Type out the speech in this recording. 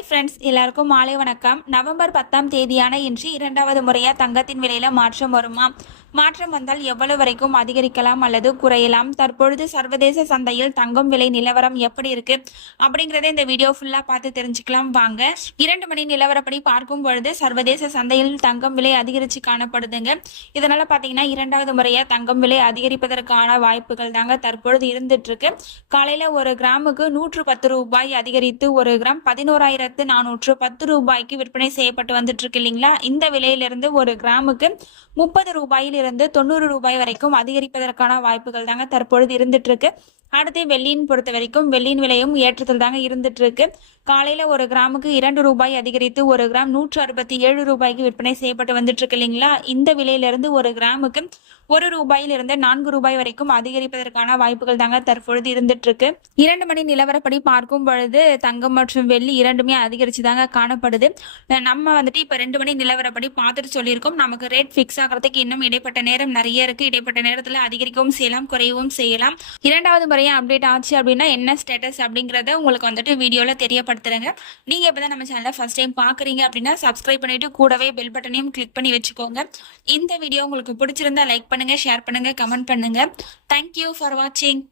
Hi friends, எல்லாருக்கும் மாலை வணக்கம். நவம்பர் 10ஆம் தேதியான இன்று இரண்டாவது முறையா தங்கத்தின் விலையில மாற்றம் வருமா? மாற்றம் வந்தால் எவ்வளவு வரைக்கும் அதிகரிக்கலாம் அல்லது குறையலாம்? தற்பொழுது சர்வதேச சந்தையில் தங்கம் விலை நிலவரம் எப்படி இருக்கு அப்படிங்கறத இந்த வீடியோ ஃபுல்லா பார்த்து தெரிஞ்சுக்கலாம் வாங்க. 2 மணி நிலவரப்படி பார்க்கும் பொழுது சர்வதேச சந்தையில் தங்கம் விலை அதிகரிச்சு காணப்படுதுங்க. இதனால பாத்தீங்கன்னா இரண்டாவது முறையா தங்கம் விலை அதிகரிப்பதற்கான வாய்ப்புகள் தாங்க தற்பொழுது இருந்துட்டு இருக்கு. காலையில ஒரு கிராமுக்கு 110 ரூபாய் அதிகரித்து ஒரு கிராம் 11,410 ரூபாய்க்கு விற்பனை செய்யப்பட்டு வந்துட்டு இருக்கு இல்லைங்களா? இந்த விலையிலிருந்து ஒரு கிராமுக்கு 30 ரூபாயில் இருந்து 90 ரூபாய் வரைக்கும் அதிகரிப்பதற்கான வாய்ப்புகள் தாங்க தற்பொழுது இருந்துட்டு இருக்கு. அடுத்து வெள்ளியின் பொறுத்த வரைக்கும் வெள்ளியின் விலையும் ஏற்றத்தில் தாங்க இருந்துட்டு இருக்கு. காலையில ஒரு கிராமுக்கு 2 ரூபாய் அதிகரித்து ஒரு கிராம் 167 ரூபாய்க்கு விற்பனை செய்யப்பட்டு வந்துட்டு இருக்கு இல்லைங்களா? இந்த விலையிலிருந்து ஒரு கிராமுக்கு 1 ரூபாயிலிருந்து 4 ரூபாய் வரைக்கும் அதிகரிப்பதற்கான வாய்ப்புகள் தாங்க தற்பொழுது இருந்துட்டு இருக்கு. 2 மணி நிலவரப்படி பார்க்கும் பொழுது தங்கம் மற்றும் வெள்ளி இரண்டுமே அதிகரிச்சு தாங்க காணப்படுது. நம்ம வந்துட்டு இப்ப 2 மணி நிலவரப்படி பார்த்துட்டு சொல்லியிருக்கோம். நமக்கு ரேட் பிக்ஸ் ஆகிறதுக்கு இன்னும் இடைப்பட்ட நேரம் நிறைய இருக்கு. இடைப்பட்ட நேரத்துல அதிகரிக்கவும் செய்யலாம், குறையவும் செய்யலாம். இரண்டாவது முறையா அப்டேட் ஆச்சு அப்படின்னா என்ன ஸ்டேட்டஸ் அப்படிங்கறத உங்களுக்கு வந்துட்டு வீடியோல தெரியப்படுத்துறேங்க. நீங்க இப்பதான் நம்ம சேனலை ஃபர்ஸ்ட் டைம் பாக்குறீங்க அப்படின்னா சப்ஸ்கிரைப் பண்ணிட்டு கூடவே பெல் பட்டனையும் கிளிக் பண்ணி வச்சுக்கோங்க. இந்த வீடியோ உங்களுக்கு பிடிச்சிருந்தா லைக் பண்ணுங்க, ஷேர் பண்ணுங்க, கமெண்ட் பண்ணுங்க. தேங்க்யூ ஃபார் வாட்சிங்.